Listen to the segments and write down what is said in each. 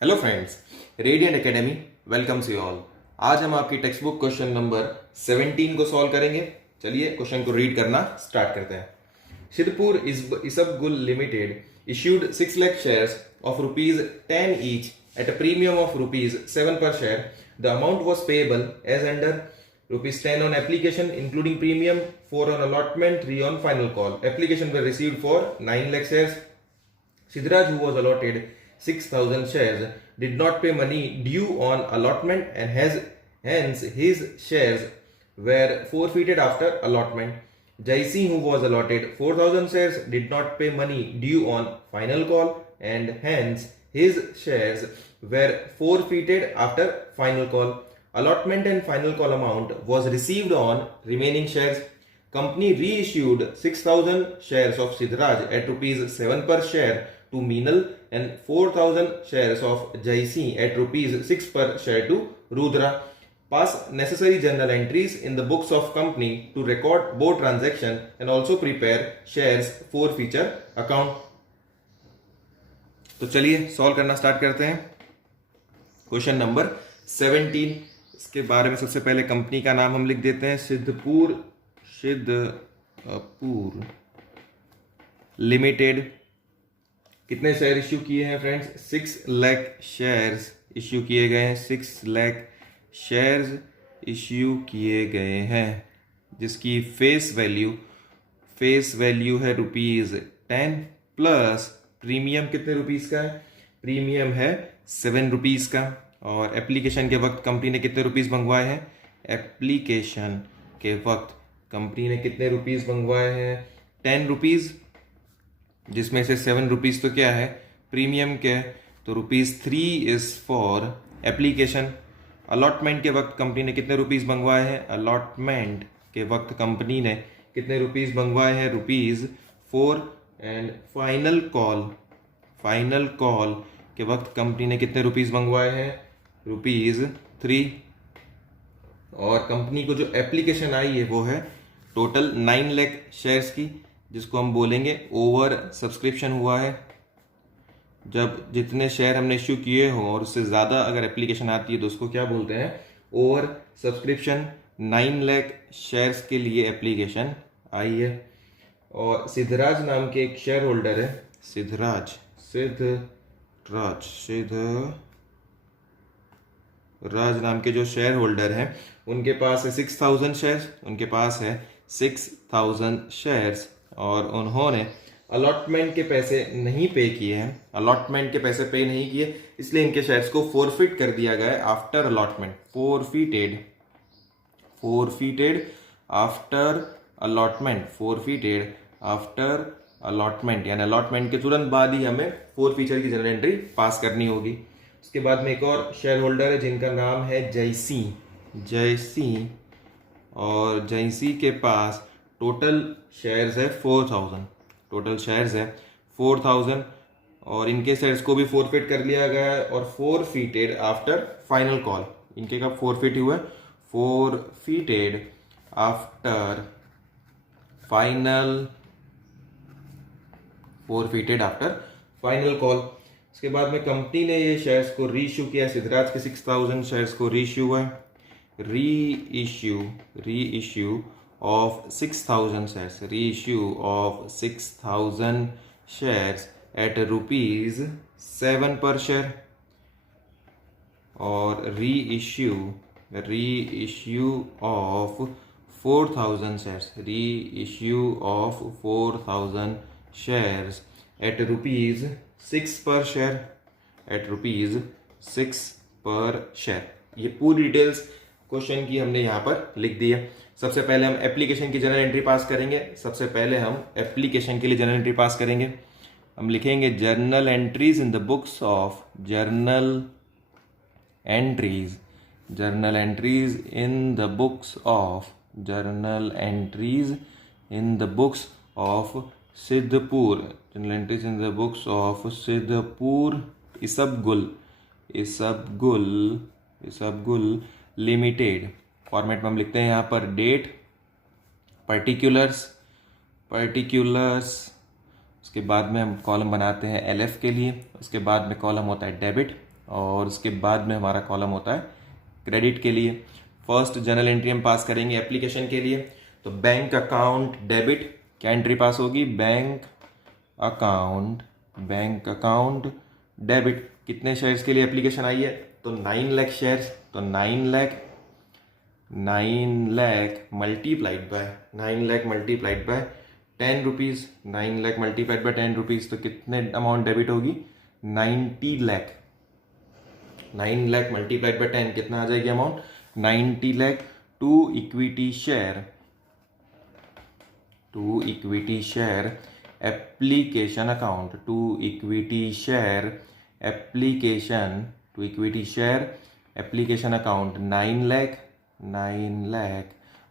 Hello friends, radiant academy welcomes you all. आज हम आपकी टेक्स्ट बुक क्वेश्चन नंबर 17 को सॉल्व करेंगे। चलिए क्वेश्चन को रीड करना स्टार्ट करते हैं। Siddhpur Isabgol limited issued 6 lakh shares of rupees 10 each at a premium of rupees 7 per share. The amount was payable as under rupees 10 on application including premium, 4 on allotment, 3 on final call. Application were received for 9 lakh shares. Siddharaj, who was allotted 6,000 shares, did not pay money due on allotment and hence his shares were forfeited after allotment. Jai Singh, who was allotted 4,000 shares, did not pay money due on final call and hence his shares were forfeited after final call. Allotment and final call amount was received on remaining shares. Company reissued 6,000 shares of Siddharaj at rupees 7 per share to Meenal and 4,000 shares of Jaisi at rupees 6 per share to Rudra. Pass necessary journal entries in the books of company to record both transaction and also prepare shares forfeiture account. तो चलिए solve करना start करते हैं। Question number 17, इसके बारे में सबसे पहले कंपनी का नाम हम लिख देते हैं, सिद्धपुर लिमिटेड। कितने शेयर इश्यू किए हैं फ्रेंड्स? 6 लाख शेयर्स इश्यू किए गए हैं। 6 लाख शेयर्स इश्यू किए गए हैं जिसकी फेस वैल्यू है ₹10 प्लस प्रीमियम कितने रुपीस का है? प्रीमियम है 7 रुपीस का। और एप्लीकेशन के वक्त कंपनी ने कितने रुपीस मंगवाए हैं? एप्लीकेशन के वक्त कंपनी ने कितने रुपीस मंगवाए हैं? 10 रुपीस, जिसमें से 7 रुपीस तो क्या है? प्रीमियम क्या है? तो ₹3 इज फॉर एप्लीकेशन। अलॉटमेंट के वक्त कंपनी ने कितने रुपीस मंगवाए हैं? अलॉटमेंट के वक्त कंपनी ने कितने रुपीस मंगवाए हैं? ₹4। एंड फाइनल कॉल के वक्त कंपनी ने कितने रुपीस मंगवाए हैं? ₹3। और कंपनी को जो एप्लीकेशन आई है वो है टोटल 9 लाख शेयर्स की, जिसको हम बोलेंगे ओवर सब्सक्रिप्शन हुआ है। जब जितने शेयर हमने इश्यू किए हो और उससे ज़्यादा अगर एप्लीकेशन आती है तो उसको क्या बोलते हैं? Over subscription. 9 लाख शेयर्स के लिए एप्लीकेशन आई है। और सिद्धराज नाम के एक शेयर होल्डर है, सिद्धराज नाम के जो शेयर होल्डर हैं उनके पास है 6,000 शेयर्स और उन्होंने अलॉटमेंट के पैसे नहीं पे किए हैं। इसलिए इनके शेयर्स को फोरफिट कर दिया गया है after allotment. Forfeited after allotment, यानी अलॉटमेंट के तुरंत बाद ही हमें फोरफीचर की जनरल एंट्री पास करनी होगी। उसके बाद में एक और शेयर होल्डर है जिनका नाम है जयसी, और जयसी के पास टोटल शेयर्स है 4,000 और इनके शेयर्स को भी फोरफिट कर लिया गया है और फोरफिटेड आफ्टर फाइनल कॉल। इनके कब फोरफिट हुआ? Forfeited after final call. उसके बाद में कंपनी ने ये शेयर्स को रीइश्यू किया। सिद्धराज के 6,000 शेयर्स को रीइश्यू हुआ है। Reissue of 6,000 shares at ₹7 per share और reissue of 4,000 shares at ₹6 per share। ये पूरी डिटेल्स क्वेश्चन की हमने यहाँ पर लिख दी है। सबसे पहले हम एप्लीकेशन की जनरल एंट्री पास करेंगे। हम लिखेंगे journal entries in the books of Siddhpur Isabgol limited. Format में हम लिखते हैं यहाँ पर डेट, पर्टिकुलर्स। उसके बाद में हम कॉलम बनाते हैं LF के लिए। उसके बाद में कॉलम होता है डेबिट और उसके बाद में हमारा कॉलम होता है क्रेडिट के लिए। फर्स्ट जर्नल एंट्री हम पास करेंगे एप्लीकेशन के लिए। तो बैंक अकाउंट डेबिट, क्या एंट्री पास होगी? Bank account debit. कितने शेयर्स के लिए एप्लीकेशन आई है? तो 9 लाख शेयर्स। तो 9 lakh multiplied by 10 rupees. 9 lakh multiplied by 10 rupees, तो कितने अमाउंट डेबिट होगी? 90 लाख। 9 लाख मल्टीप्लाइड बाय 10 कितना आ जाएगी amount? 90 lakh to equity share application account. Application account 9 lakh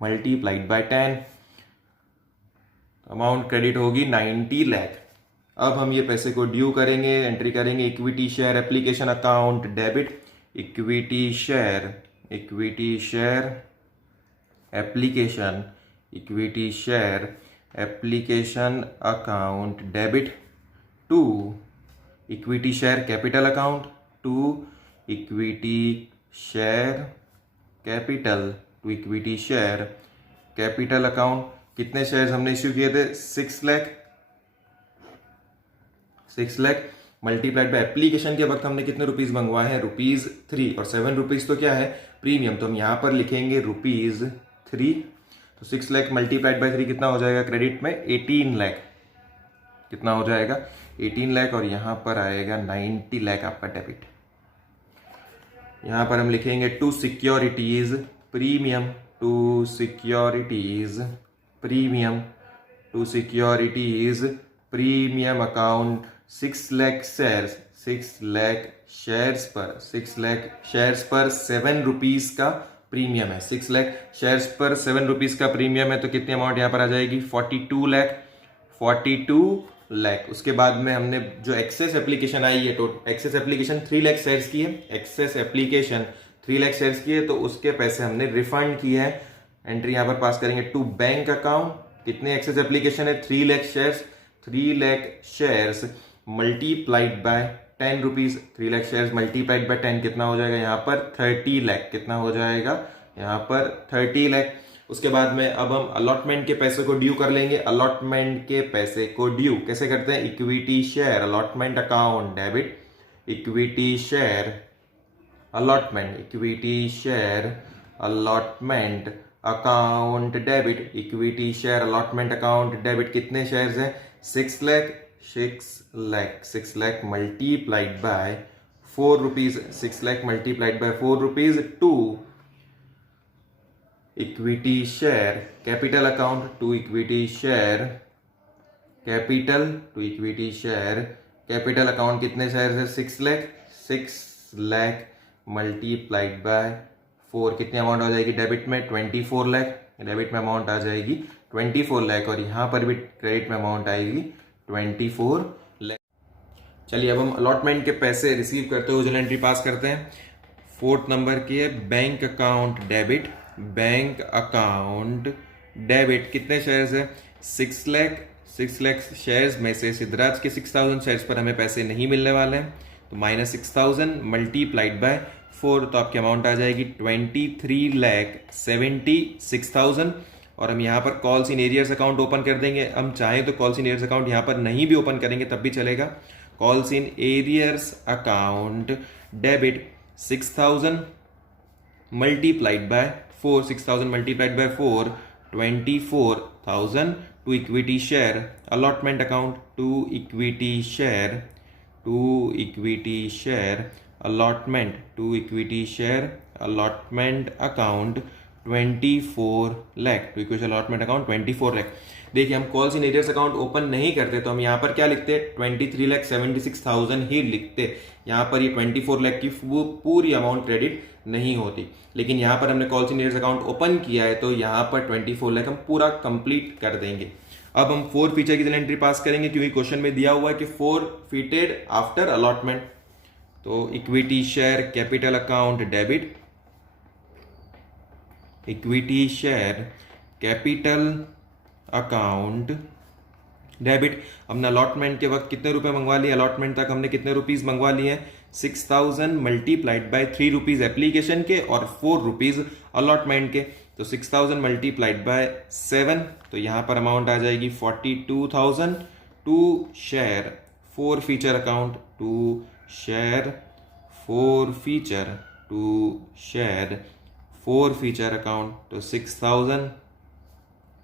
multiplied by 10, amount credit होगी 90 लाख। अब हम ये पैसे को ड्यू करेंगे, एंट्री करेंगे equity share application account debit, equity share application account debit to equity share capital account capital account. कितने shares हमने इश्यू किए थे? 6 लाख मल्टीप्लाइड बाय एप्लीकेशन के वक्त हमने कितने रुपीस मंगवाए हैं? ₹3, और 7 रुपीज तो क्या है? प्रीमियम। तो हम यहां पर लिखेंगे ₹3। तो 6 लाख मल्टीप्लाइड बाय 3 कितना हो जाएगा क्रेडिट में? 18 लाख। कितना हो जाएगा? 18 लाख, और यहां पर आएगा 90 लाख आपका डेबिट। यहां पर हम लिखेंगे to securities premium account 6 lakh shares पर 7 रुपीज का प्रीमियम है। 6 लाख शेयर्स पर 7 रुपीज का प्रीमियम है, तो कितनी अमाउंट यहां पर आ जाएगी? 42 लाख। उसके बाद में हमने जो एक्सेस एप्लीकेशन आई है, तो एक्सेस एप्लीकेशन 3 लाख शेयर्स की है, तो उसके पैसे हमने रिफंड किए हैं। एंट्री यहां पर पास करेंगे टू बैंक अकाउंट। कितने एक्सेस एप्लीकेशन है? 3 lakh shares multiplied by 10 rupees. 3 lakh shares multiplied by 10 कितना हो जाएगा यहाँ पर? 30 लाख। कितना हो जाएगा यहाँ पर? 30 लाख। उसके बाद में अब हम अलॉटमेंट के पैसे को ड्यू कर लेंगे। अलॉटमेंट के पैसे को ड्यू कैसे करते हैं? Equity share allotment account debit, equity share allotment account debit, equity share allotment account debit. कितने शेयर्स हैं? 6 lakh multiplied by 4 rupees. 6 lakh multiplied by 4 rupees to equity share capital account, to equity share capital account. कितने share है? 6 lakh multiplied by 4, कितनी amount आ जाएगी debit में? 24 lakh. Debit में amount आ जाएगी 24 लाख, और यहां पर भी क्रेडिट में अमाउंट आएगी 24 लाख। चलिए अब हम अलॉटमेंट के पैसे रिसीव करते हुए जर्नल एंट्री पास करते हैं। 4th नंबर की है बैंक अकाउंट डेबिट। कितने शेयर्स है? 6 लाख शेयर्स में से सिद्धराज के 6000 शेयर्स पर हमें पैसे नहीं मिलने वाले हैं, तो -6000 मल्टीप्लाइड बाय 4, तो आपकी अमाउंट आ जाएगी 23,76,000। और हम यहाँ पर calls in arrears account open कर देंगे। हम चाहें तो कॉल्स इन एरियर्स अकाउंट यहाँ पर नहीं भी ओपन करेंगे तब भी चलेगा। Calls in arrears account debit 6,000 multiplied by 4, 24,000 to equity share allotment account, to equity share allotment account 24 lakh, to equity allotment account 24 lakh. देखिए हम calls in arrears account open नहीं करते तो हम यहाँ पर क्या लिखते? 23,76,000 ही लिखते। यहाँ पर ये 24 लाख की पूरी अमाउंट क्रेडिट नहीं होती, लेकिन यहाँ पर हमने calls in arrears account open किया है तो यहाँ पर 24 लाख हम पूरा कंप्लीट कर देंगे। अब हम 4 फीचर की एंट्री पास करेंगे, क्योंकि क्वेश्चन में दिया हुआ है कि 4 फीटेड आफ्टर अलॉटमेंट। तो equity share capital account debit, equity share capital account debit. हमने अलॉटमेंट के वक्त कितने रुपए मंगवा लिए? अलॉटमेंट तक हमने कितने रुपीस मंगवा लिए हैं? 6000 मल्टीप्लाइड बाय 3 रुपीज एप्लीकेशन के और 4 रुपीज अलॉटमेंट के। तो 6000 मल्टीप्लाइड बाय 7, तो यहाँ पर अमाउंट आ जाएगी 42,000 to share 4 feature account, to share 4 feature, to share 4 feature account. तो 6000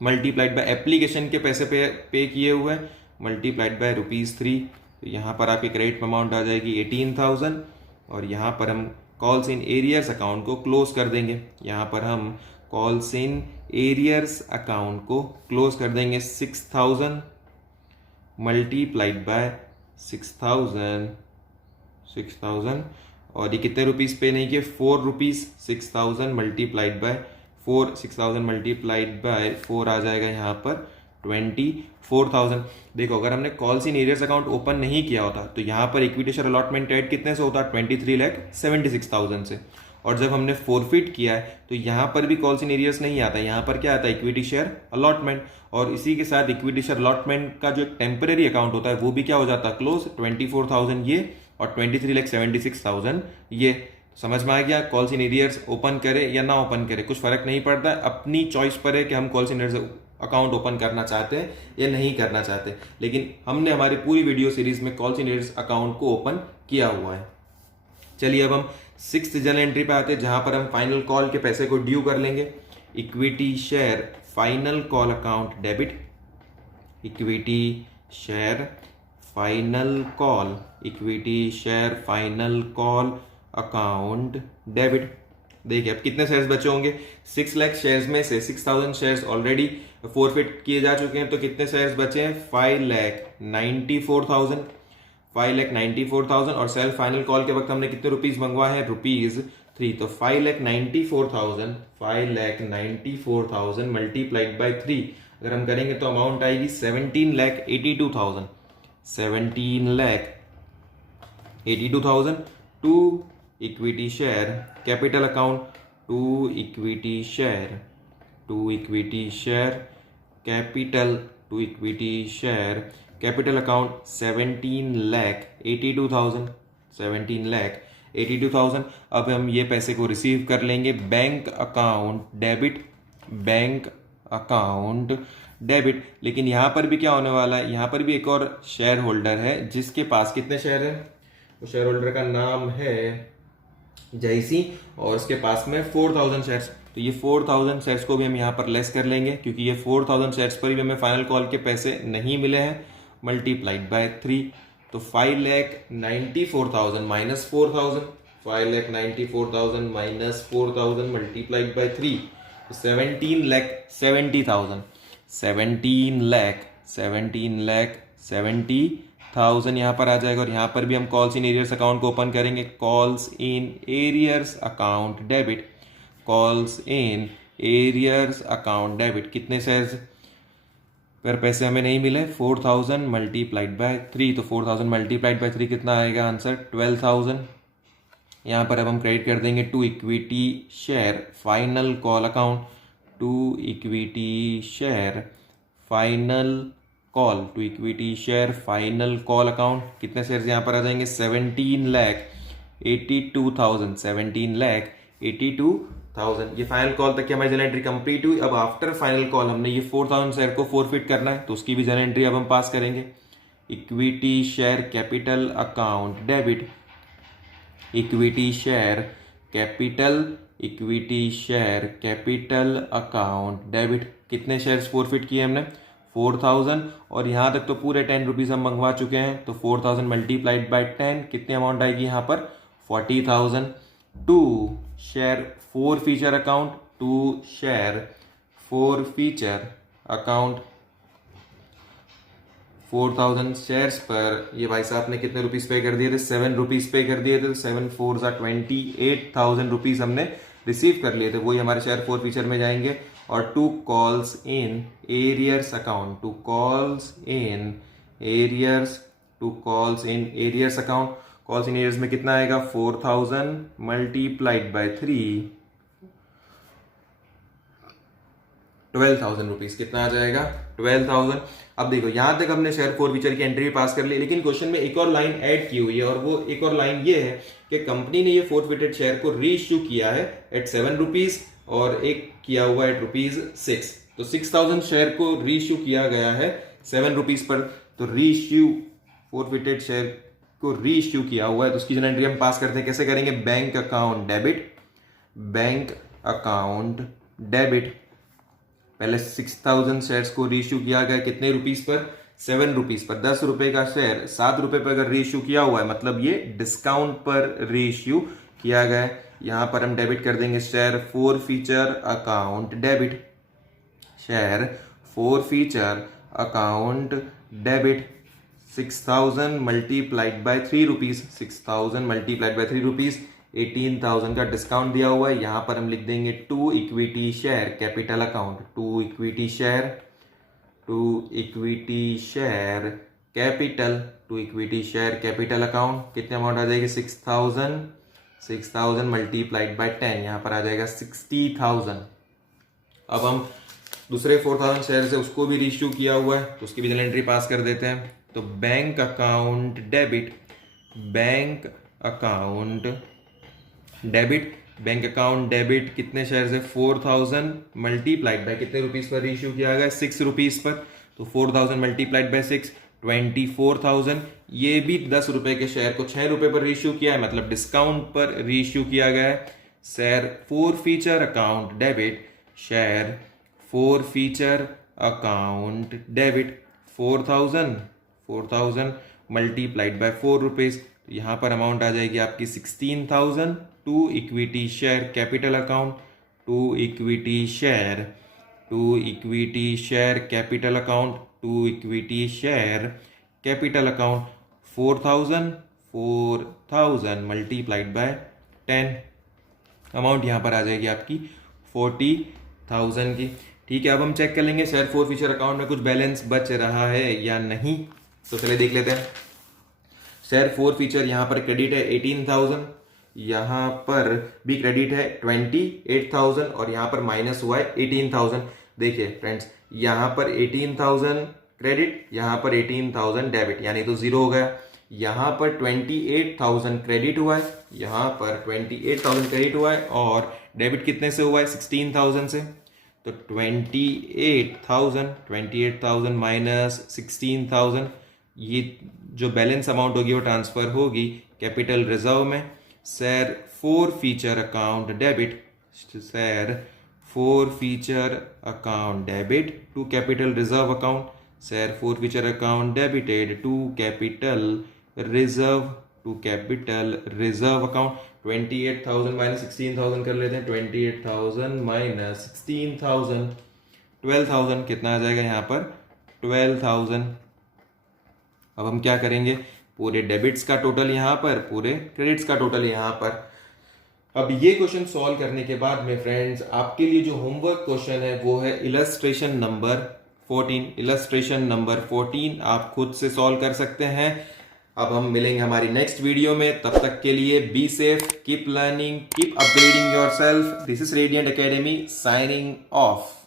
मल्टीप्लाइड बाय एप्लीकेशन के पैसे पे किए हुए मल्टीप्लाइड बाय ₹3, तो यहाँ पर आपके क्रेडिट अमाउंट आ जाएगी 18,000 और यहाँ पर हम कॉल्स इन एरियर्स अकाउंट को क्लोज कर देंगे। यहाँ पर हम कॉल्स इन एरियर्स अकाउंट को क्लोज कर देंगे। 6000 मल्टीप्लाइड बाय 6000 और ये कितने रुपीस पे नहीं किए, 4 rupees. 6000 multiplied by 4, 6000 multiplied by 4 आ जाएगा यहाँ पर 24,000। देखो अगर हमने calls in arrears account open नहीं किया होता तो यहाँ पर इक्विटी शेयर अलॉटमेंट ऐड कितने से होता, 23,76,000 से। और जब हमने फोरफिट किया है तो यहाँ पर भी कॉल्स इन एरियर्स नहीं आता, यहाँ पर क्या आता है, इक्विटी शेयर अलॉटमेंट। और इसी के साथ इक्विटी शेयर अलॉटमेंट का जो टेम्पररी अकाउंट होता है वो भी क्या हो जाता है, क्लोज। 24,000 ये और 23,76,000 ये। समझ में आ गया, कॉल्स इन एरियर्स ओपन करे या ना ओपन करे कुछ फर्क नहीं पड़ता, अपनी चॉइस पर है कि हम calls in arrears account open करना चाहते हैं या नहीं करना चाहते। लेकिन हमने हमारी पूरी वीडियो सीरीज में कॉल्स इन एरियर्स अकाउंट को ओपन किया हुआ है। चलिए अब हम 6th जर्नल एंट्री पे आते हैं जहां पर हम फाइनल कॉल के पैसे को ड्यू कर लेंगे। Equity share final call account debit, equity share final call, equity share final call account debit. देखिए अब कितने शेयर्स बचे होंगे, 6 लाख शेयर्स में से 6000 शेयर्स ऑलरेडी फोरफिट किए जा चुके हैं, तो कितने शेयर्स बचे हैं, 5,94,000, 5,94,000। और सेल्फ फाइनल कॉल के वक्त हमने कितने रुपीज मंगवाए हैं, ₹3, तो 5,94,000 मल्टीप्लाइड बाय 3 अगर हम करेंगे तो अमाउंट आएगी 17,82,000, 17,82,000 to equity share capital account, to equity share capital, to equity share capital account 17,82,000, 17,82,000। अब हम ये पैसे को रिसीव कर लेंगे bank account debit, bank account debit. लेकिन यहाँ पर भी क्या होने वाला है, यहाँ पर भी एक और शेयर होल्डर है जिसके पास कितने शेयर है, वो शेयर होल्डर का नाम है जयसी और उसके पास में 4,000 शेयर्स। तो ये 4,000 शेयर्स को भी हम यहाँ पर लेस कर लेंगे क्योंकि ये 4,000 शेयर्स पर भी हमें फाइनल कॉल के पैसे नहीं मिले हैं, मल्टीप्लाइड बाय 3। तो 5,94,000 माइनस 4,000, 5,94,000 माइनस 4,000 मल्टीप्लाइड बाय 3, 17,70,000, 17,70,000 यहाँ पर आ जाएगा। और यहाँ पर भी हम कॉल्स इन एरियर्स अकाउंट को ओपन करेंगे, calls in arrears account debit, calls in arrears account debit. कितने शेयर्स पर पैसे हमें नहीं मिले, 4,000 मल्टीप्लाइड बाय 3, तो 4,000 मल्टीप्लाइड बाय 3 कितना आएगा आंसर, 12,000। यहाँ पर अब हम क्रेडिट कर देंगे to equity share final call account, to equity share final call, to equity share final call account. कितने शेयर्स यहाँ पर आ जाएंगे, 17,82,000, 17,82,000। ये फाइनल कॉल तक की हमारी जर्नल एंट्री कंप्लीट हुई। अब आफ्टर फाइनल कॉल हमने ये 4,000 शेयर को फोरफिट करना है तो उसकी भी जर्नल एंट्री अब हम पास करेंगे। Equity share capital account debit, equity share capital, equity share capital account debit. कितने शेयर्स फोरफिट किए हमने, 4,000। और यहाँ तक तो पूरे 10 रुपीज हम मंगवा चुके हैं, तो 4,000 मल्टीप्लाइड बाय 10 कितनी अमाउंट आएगी यहाँ पर, 40,000 to share 4 feature account, to share 4 feature account. 4,000 shares पर ये भाई साहब ने कितने रुपीस पे कर दिए थे, 7 रुपीज पे कर दिए थे। 7 4 28,000 रुपीज हमने रिसीव कर लिए थे, वही हमारे शेयर 4 फीचर में जाएंगे। और to calls in arrears account, to calls in arrears, to calls in arrears account. Calls in arrears में कितना आएगा, 4,000 मल्टीप्लाइड बाय 3, 12,000 रुपीज। कितना आ जाएगा? 12,000। अब देखो यहां तक हमने शेयर फॉरफीचर की एंट्री पास कर ली, लेकिन क्वेश्चन में एक और लाइन ऐड की हुई है, और वो एक और लाइन ये है कि कंपनी ने ये फॉरफिटेड शेयर को री इश्यू किया है एट 7 रुपीज और एक किया हुआ एट ₹6। तो 6,000 शेयर को री इश्यू किया गया है 7 रुपीज पर। तो री इश्यू फॉरफिटेड शेयर को री इश्यू किया हुआ है, तो उसकी एंट्री हम पास करते हैं। कैसे करेंगे? Bank account debit, bank account debit. पहले 6,000 शेयर्स को री इश्यू किया गया कितने रुपीस पर? 7 रुपीज पर। 10 रुपए का शेयर 7 रुपए पर अगर री इश्यू किया हुआ है, मतलब ये डिस्काउंट पर री इश्यू किया गया है। यहां पर हम डेबिट कर देंगे share forfeiture account debit, share forfeiture account debit. 6,000 multiplied bye 3 rupees, 6,000 multiplied bye 3 rupees, 18,000 का डिस्काउंट दिया हुआ है। यहां पर हम लिख देंगे to equity share capital account, to equity share, to equity share capital, to equity share capital account. कितने अमाउंट आ जाएगी? 6,000, 6,000 मल्टीप्लाइड बाय 10, यहां पर आ जाएगा 60,000। अब हम दूसरे 4,000 शेयर से उसको भी रीइश्यू किया हुआ है, तो उसकी भी एंट्री पास कर देते हैं। तो bank account debit, bank account debit, bank account debit कितने शेयर है? 4,000 मल्टीप्लाइड बाय कितने रुपीस पर रीइश्यू किया गया? 6 रुपीस पर। तो 4,000 मल्टीप्लाइड बाय 6, 24,000। ये भी 10 रुपए के शेयर को 6 रुपए पर रीइश्यू किया है, मतलब डिस्काउंट पर रीइश्यू किया गया है। Share forfeiture account debit, share forfeiture account debit. 4,000 multiplied by 4 rupees, यहां पर अमाउंट आ जाएगी आपकी 16,000। To equity share capital account, to equity share, to equity share capital account, to equity share capital account. 4,000 multiplied by 10, amount यहां पर आ जाएगी आपकी 40,000 की। ठीक है, अब हम चेक कर लेंगे शेयर फॉरफीचर अकाउंट में कुछ बैलेंस बच रहा है या नहीं। तो चलिए देख लेते हैं। शेयर फॉरफीचर यहां पर क्रेडिट है 18,000, यहां पर भी क्रेडिट है 28,000 और यहां पर माइनस हुआ है 18,000। देखिए फ्रेंड्स, यहां पर 18,000 क्रेडिट, यहां पर 18,000 डेबिट, यानी तो जीरो हो गया। यहां पर 28,000 क्रेडिट हुआ है, यहां पर 28,000 क्रेडिट हुआ है, और डेबिट कितने से हुआ है? 16,000 से। तो 28,000 माइनस 16,000, ये जो बैलेंस अमाउंट होगी वो ट्रांसफर होगी कैपिटल रिजर्व में। Share forfeiture account debit, share forfeiture account debit to capital reserve account, share forfeiture account debited to capital reserve, to capital reserve account. 28,000 minus 16,000 कर लेते हैं। 28,000 माइनस 16,000, 12,000। कितना आ जाएगा यहाँ पर? 12,000। अब हम क्या करेंगे? पूरे डेबिट्स का टोटल यहाँ पर, पूरे क्रेडिट्स का टोटल यहाँ पर। अब ये क्वेश्चन सॉल्व करने के बाद में फ्रेंड्स, आपके लिए जो होमवर्क क्वेश्चन है वो है इलस्ट्रेशन नंबर 14। इलस्ट्रेशन नंबर 14 आप खुद से सॉल्व कर सकते हैं। अब हम मिलेंगे हमारी नेक्स्ट वीडियो में, तब तक के लिए be safe, keep learning, keep upgrading yourself. This is radiant academy signing off.